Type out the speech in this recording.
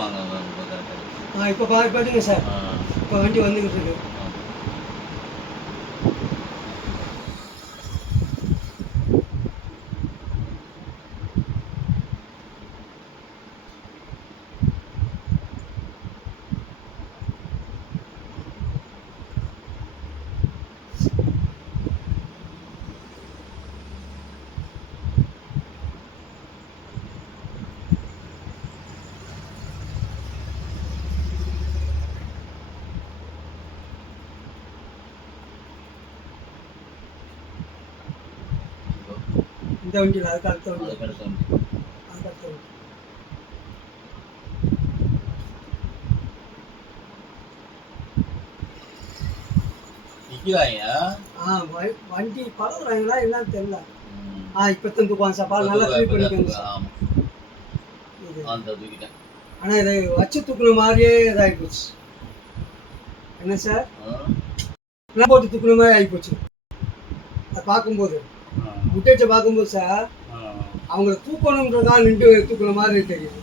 வாங்க கரெக்டாக. இப்போ பாருங்க சார், இப்போ வண்டி வந்துக்கிட்டு இருக்கு. இந்த வண்டியில் அதுக்கு அடுத்த வண்டி, அதுக்கு அடுத்த வண்டி. வண்டி பழகுறாங்களா என்னன்னு தெரியல. இப்போ தந்துக்குவாங்க சார், பால் நல்லா க்ளீன் பண்ணிக்கோங்க சார். ஆனால் இதை வச்சு தூக்குன மாதிரியே இதாகி போச்சு. என்ன சார், போட்டு தூக்குன மாதிரி ஆகி போச்சு. அதை பார்க்கும்போது முட்டேச்சை பார்க்கும்போது சார், அவங்கள தூக்கணுன்றதா நின்று தூக்குன மாதிரி தெரியும்.